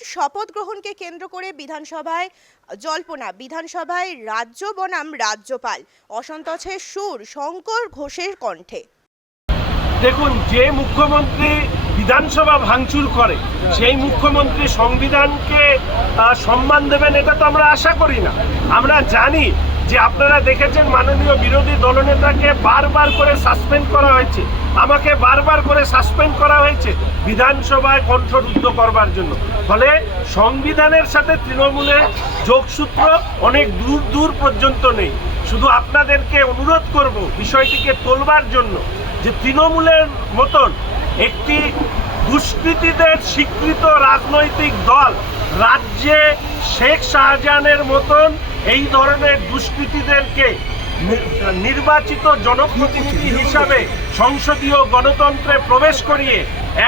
মুখ্যমন্ত্রীর শপথ গ্রহণকে কেন্দ্র করে বিধানসভায় জল্পনা, বিধানসভায় রাজ্য বনাম রাজ্যপাল, অসন্তোষের সুর শঙ্কর ঘোষের কণ্ঠে। দেখুন, যে মুখ্যমন্ত্রী বিধানসভা ভাঙচুর করে সেই মুখ্যমন্ত্রী সংবিধানকে সম্মান দেবেন এটা তো আমরা আশা করি না। আমরা জানি যে আপনারা দেখেছেন মাননীয় বিরোধী দলনেতাকে বারবার করে সাসপেন্ড করা হয়েছে, আমাকে বারবার করে সাসপেন্ড করা হয়েছে বিধানসভায় কণ্ঠরুদ্ধ করবার জন্য। ফলে সংবিধানের সাথে তৃণমূলের যোগসূত্র অনেক দূর দূর পর্যন্ত নেই। শুধু আপনাদেরকে অনুরোধ করব বিষয়টিকে তোলবার জন্য যে তৃণমূলের মতন একটি দুষ্কৃতীদের স্বীকৃত রাজনৈতিক দল রাজ্যে শেখ শাহজাহানের মতন এই ধরনের দুষ্কৃতীদেরকে নির্বাচিত জনপ্রতিনিধি হিসাবে সংসদীয় গণতন্ত্রে প্রবেশ করিয়ে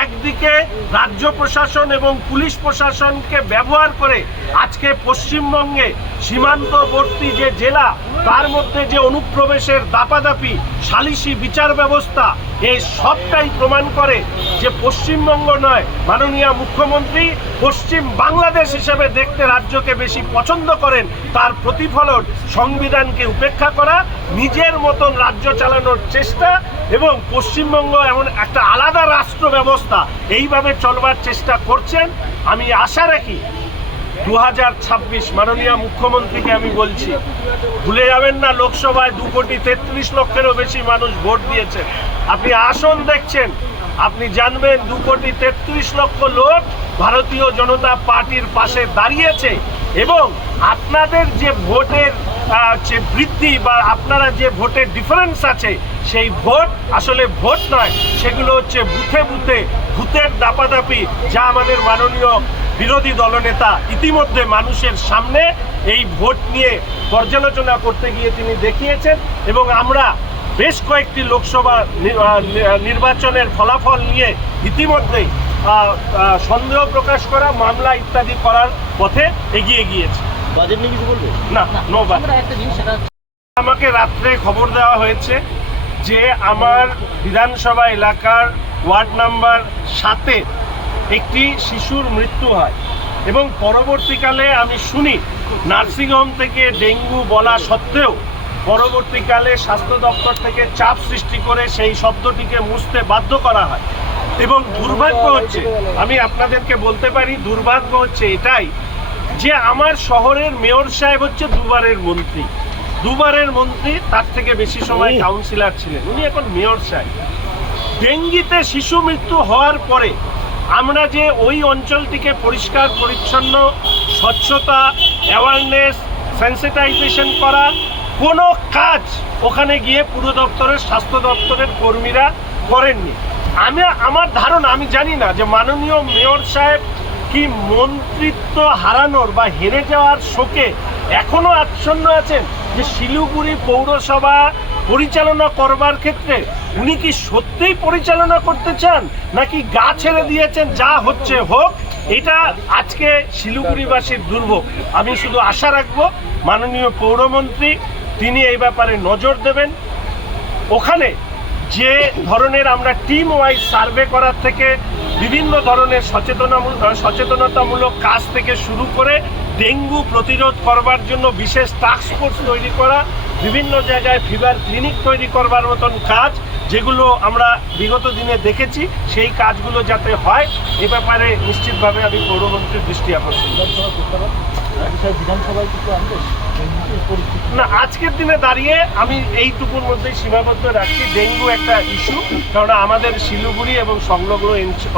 একদিকে রাজ্য প্রশাসন এবং পুলিশ প্রশাসনকে ব্যবহার করে আজকে পশ্চিমবঙ্গে সীমান্তবর্তী যে জেলা তার মধ্যে যে অনুপ্রবেশের দাপাদাপি, সালিশি বিচার ব্যবস্থা, এই সবটাই প্রমাণ করে যে পশ্চিমবঙ্গ নয়, মাননীয় মুখ্যমন্ত্রী পশ্চিম বাংলাদেশ হিসেবে দেখতে রাজ্যকে বেশি পছন্দ করেন। তার প্রতিফলন সংবিধানকে উপেক্ষা করা, নিজের মতন রাজ্য চালানোর চেষ্টা এবং পশ্চিমবঙ্গ এমন একটা আলাদা রাষ্ট্র ব্যবস্থা এইভাবে চলবার চেষ্টা করছেন। আমি আশা রাখি 2026 মাননীয় মুখ্যমন্ত্রীকে আমি বলছি, ভুলে যাবেন না লোকসভায় 2,33,00,000-এরও বেশি মানুষ ভোট দিয়েছেন। আপনি আসন দেখছেন, আপনি জানবেন 2,33,00,000 লোক ভারতীয় জনতা পার্টির পাশে দাঁড়িয়েছে এবং আপনাদের যে ভোটের যে বৃদ্ধি বা আপনারা যে ভোটের ডিফারেন্স আছে সেই ভোট আসলে ভোট নয়, সেগুলো হচ্ছে বুথে বুথে ভূতের দাপাদাপি, যা আমাদের মাননীয় বিরোধী দলনেতা ইতিমধ্যে মানুষের সামনে এই ভোট নিয়ে পর্যালোচনা করতে গিয়ে তিনি দেখিয়েছেন। এবং আমরা বেশ কয়েকটি লোকসভা নির্বাচনের ফলাফল নিয়ে ইতিমধ্যেই সন্দেহ প্রকাশ করা, মামলা ইত্যাদি করার পথে এগিয়ে গিয়েছে। বাজেট নিয়ে কিছু বলবে? না, নো বাজেট। আমাকে রাত্রে খবর দেওয়া হয়েছে যে আমার বিধানসভা এলাকার ওয়ার্ড নাম্বার 7-এ একটি শিশুর মৃত্যু হয় এবং পরবর্তীকালে আমি শুনি নার্সিংহোম থেকে ডেঙ্গু বলা সত্ত্বেও পরবর্তীকালে স্বাস্থ্য দপ্তর থেকে চাপ সৃষ্টি করে সেই শব্দটিকে মুছতে বাধ্য করা হয়। এবং দুর্ভাগ্য হচ্ছে, আমি আপনাদেরকে বলতে পারি দুর্ভাগ্য হচ্ছে এটাই যে আমার শহরের মেয়র সাহেব হচ্ছে দুবারের মন্ত্রী, তার থেকে বেশি সময় কাউন্সিলর ছিলেন, উনি এখন মেয়র সাহেব। ডেঙ্গিতে শিশু মৃত্যু হওয়ার পরে আমরা যে ওই অঞ্চলটিকে পরিষ্কার পরিচ্ছন্ন, স্বচ্ছতা, অ্যাওয়ারনেস, সেন্সিটাইজেশন করা কোনো কাজ ওখানে গিয়ে পুর দপ্তরের, স্বাস্থ্য দপ্তরের কর্মীরা করেননি। আমার ধারণা, আমি জানি না যে মাননীয় মেয়র সাহেব কি মন্ত্রিত্ব হারানোর বা হেরে যাওয়ার শোকে এখনো আচ্ছন্ন আছেন, যে শিলিগুড়ি পৌরসভা পরিচালনা করবার ক্ষেত্রে উনি কি সত্যিই পরিচালনা করতে চান নাকি গা ছেড়ে দিয়েছেন, যা হচ্ছে হোক। এটা আজকে শিলিগুড়িবাসীর দুর্ভোগ। আমি শুধু আশা রাখবো মাননীয় পৌরমন্ত্রী তিনি এই ব্যাপারে নজর দেবেন। ওখানে যে ধরনের আমরা টিম ওয়াইজ সার্ভে করার থেকে বিভিন্ন ধরনের সচেতনতামূলক কাজ থেকে শুরু করে ডেঙ্গু প্রতিরোধ করবার জন্য বিশেষ টাস্ক ফোর্স তৈরি করা, বিভিন্ন জায়গায় ফিভার ক্লিনিক তৈরি করবার মতন কাজ যেগুলো আমরা বিগত দিনে দেখেছি, সেই কাজগুলো যাতে হয় এ ব্যাপারে নিশ্চিতভাবে আমি পৌরমন্ত্রীর দৃষ্টি আকর্ষণ না। আজকের দিনে দাঁড়িয়ে আমি এইটুকুর মধ্যেই সীমাবদ্ধ রাখছি। ডেঙ্গু একটা ইস্যু, কারণ আমাদের শিলিগুড়ি এবং সংলগ্ন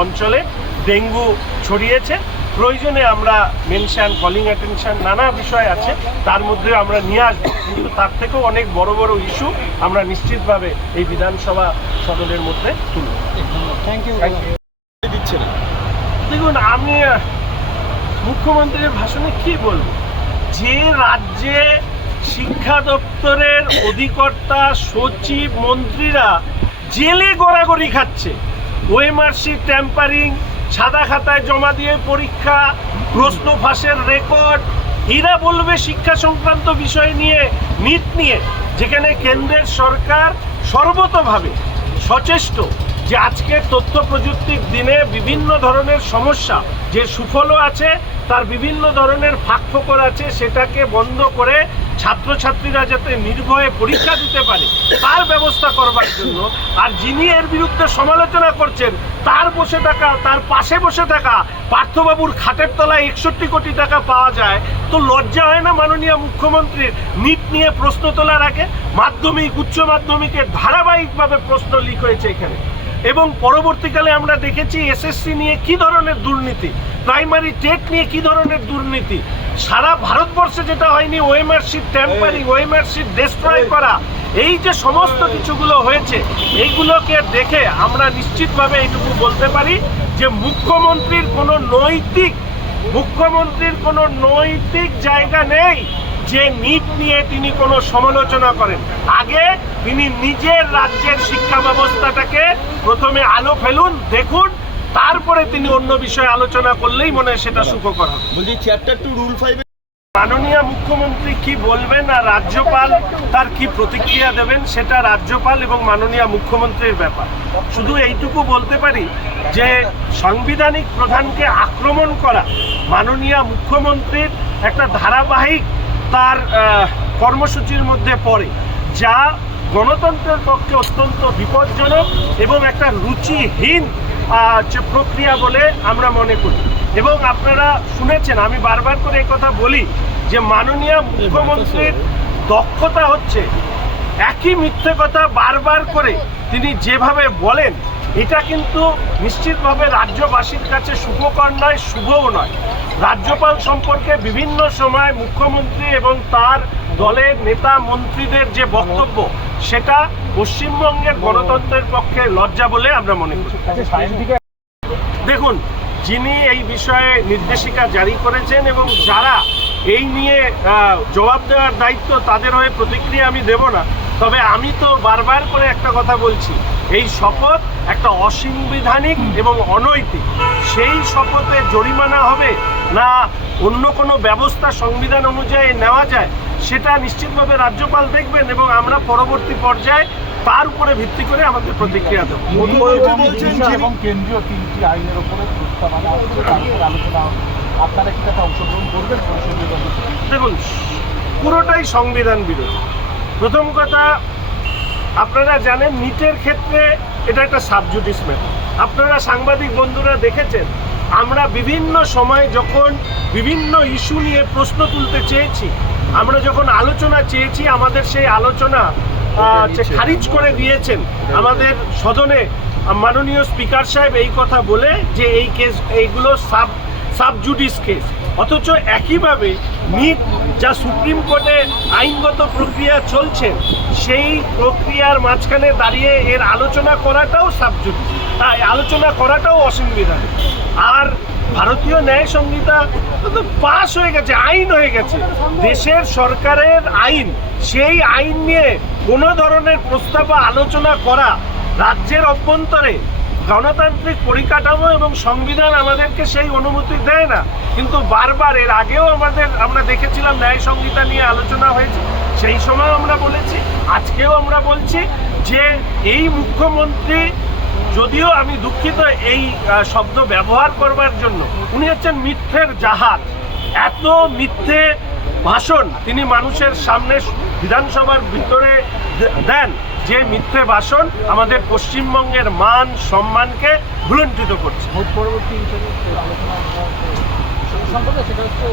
অঞ্চলে ডেঙ্গু ছড়িয়েছে। প্রয়োজনে আমরা মেনশন, কলিং অ্যাটেনশন, নানা বিষয় আছে, তার মধ্যে আমরা নিয়ে আসবো, কিন্তু তার থেকেও অনেক বড় বড় ইস্যু আমরা নিশ্চিতভাবে এই বিধানসভা সদনের মধ্যে তুলব। Thank you. দেখুন, আমি মুখ্যমন্ত্রীর ভাষণে কি বলবো, যে রাজ্যে শিক্ষা দপ্তরের অধিকর্তা, সচিব, মন্ত্রীরা জেলে গড়াগড়ি খাচ্ছে, ওএমআরসি ট্যাম্পারিং, সাদা খাতায় জমা দিয়ে পরীক্ষা, প্রশ্ন ফাঁসের রেকর্ড, এরা বলবে শিক্ষা সংক্রান্ত বিষয় নিয়ে, নিট নিয়ে, যেখানে কেন্দ্রের সরকার সর্বতোভাবে সচেষ্ট যে আজকের তথ্য প্রযুক্তির দিনে বিভিন্ন ধরনের সমস্যা, যে সুফলও আছে তার বিভিন্ন ধরনের ফাঁকফোকর আছে, সেটাকে বন্ধ করে ছাত্রছাত্রীরা যাতে নির্ভয়ে পরীক্ষা দিতে পারে তার ব্যবস্থা করবার জন্য। আর যিনি এর বিরুদ্ধে সমালোচনা করছেন তার পাশে বসে থাকা পার্থবাবুর খাটের তলায় 61 কোটি টাকা পাওয়া যায়, তো লজ্জা হয় না মাননীয় মুখ্যমন্ত্রীর? নিট নিয়ে প্রশ্ন তোলার আগে মাধ্যমিক উচ্চ মাধ্যমিকে ধারাবাহিকভাবে প্রশ্ন লিক হয়েছে এখানে, এবং পরবর্তীকালে আমরা দেখেছি এসএসসি নিয়ে কি ধরনের দুর্নীতি, প্রাইমারি টেট নিয়ে কি ধরনের দুর্নীতি। সারা ভারতবর্ষে যেটা হয়নি, OMR sheet tampering, OMR sheet destroy করা, এই যে সমস্ত কিছুগুলো হয়েছে, এইগুলোকে দেখে আমরা নিশ্চিতভাবে এইটুকু বলতে পারি যে মুখ্যমন্ত্রীর কোনো নৈতিক জায়গা নেই যে নিট নিয়ে তিনি কোনো সমালোচনা করেন। আগে তিনি নিজের রাজ্যের শিক্ষা ব্যবস্থাটাকে প্রথমে আলো ফেলুন, দেখুন, তারপরে তিনি অন্য বিষয়ে আলোচনা করলেই মনে হয় সেটা সুখকর হবে। বলছি চ্যাপ্টার 2 রুল 5 মাননীয় মুখ্যমন্ত্রী কি বলবেন আর রাজ্যপাল তার কি প্রতিক্রিয়া দেবেন সেটা রাজ্যপাল এবং মাননীয় মুখ্যমন্ত্রীর ব্যাপার। শুধু এইটুকু বলতে পারি যে সাংবিধানিক প্রধানকে আক্রমণ করা মাননীয় মুখ্যমন্ত্রীর একটা ধারাবাহিক তার কর্মসূচির মধ্যে পড়ে, যা গণতন্ত্রের পক্ষে অত্যন্ত বিপজ্জনক এবং একটা রুচিহীন যে প্রক্রিয়া বলে আমরা মনে করি। এবং আপনারা শুনেছেন, আমি বারবার করে এই কথা বলি যে মাননীয় মুখ্যমন্ত্রীর দক্ষতা হচ্ছে একই মিথ্যে কথা বারবার করে তিনি যেভাবে বলেন, এটা কিন্তু নিশ্চিতভাবে রাজ্যবাসীর কাছে সুখকর নয়, শুভও নয়। রাজ্যপাল সম্পর্কে বিভিন্ন সময় মুখ্যমন্ত্রী এবং তার দলের নেতা মন্ত্রীদের যে বক্তব্য, সেটা পশ্চিমবঙ্গের গণতন্ত্রের পক্ষে লজ্জা বলে আমরা মনে করি। দেখুন, যিনি এই বিষয়ে নির্দেশিকা জারি করেছেন এবং যারা এই নিয়ে জবাব দেওয়ার দায়িত্ব, তাদের হয়ে প্রতিক্রিয়া আমি দেব না। তবে আমি তো বারবার করে একটা কথা বলছি, এই শপথ একটা অসাংবিধানিক এবং অনৈতিক। সেই শপথে জরিমানা হবে না অন্য কোনো ব্যবস্থা সংবিধান অনুযায়ী নেওয়া যায়, সেটা নিশ্চিতভাবে রাজ্যপাল দেখবেন এবং আমরা পরবর্তী পর্যায়ে তার উপরে ভিত্তি করে আমাদের প্রতিক্রিয়া দেব। এবং কেন্দ্রীয় 3টি আইনের উপরে প্রস্তাবনা হচ্ছে, তারপর আলোচনা আপনারা কি তাতে অংশগ্রহণ করবেন? দেখুন, পুরোটাই সংবিধান বিরোধী। প্রথম কথা, আপনারা জানেন নিটের ক্ষেত্রে এটা একটা সাবজুডিস ম্যাটার। আপনারা সাংবাদিক বন্ধুরা দেখেছেন, আমরা বিভিন্ন সময় যখন বিভিন্ন ইস্যু নিয়ে প্রশ্ন তুলতে চেয়েছি, আমরা যখন আলোচনা চেয়েছি, আমাদের সেই আলোচনা খারিজ করে দিয়েছেন আমাদের সদনে মাননীয় স্পিকার সাহেব এই কথা বলে যে এই কেস, এইগুলো সাবজুডিস কেস। অথচ একইভাবে নিট যা সুপ্রিম কোর্টে আইনগত প্রক্রিয়া চলছে, সেই প্রক্রিয়ার মাঝখানে দাঁড়িয়ে এর আলোচনা করাটাও সাবজুডিস, আলোচনা করাটাও অসাংবিধানিক। আর ভারতীয় ন্যায় সংহিতা তো পাস হয়ে গেছে, আইন হয়ে গেছে, দেশের সরকারের আইন। সেই আইন নিয়ে কোনো ধরনের প্রস্তাব বা আলোচনা করা রাজ্যের অভ্যন্তরে গণতান্ত্রিক পরিকাঠামো এবং সংবিধান আমাদেরকে সেই অনুমতি দেয় না। কিন্তু বারবার এর আগেও আমরা দেখেছিলাম ন্যায় সংহিতা নিয়ে আলোচনা হয়েছে, সেই সময় আমরা বলেছি, আজকেও আমরা বলছি যে এই মুখ্যমন্ত্রী, যদিও আমি দুঃখিত এই শব্দ ব্যবহার করবার জন্য, উনি হচ্ছেন মিথ্যের জাহাজ। এত মিথ্যে ভাষণ তিনি মানুষের সামনে বিধানসভার ভিতরে দেন, যে মিথ্যে ভাষণ আমাদের পশ্চিমবঙ্গের মান সম্মানকে ভুলণ্ঠিত করছে। পরবর্তী আলোচনা সম্পর্কে সেটা হচ্ছে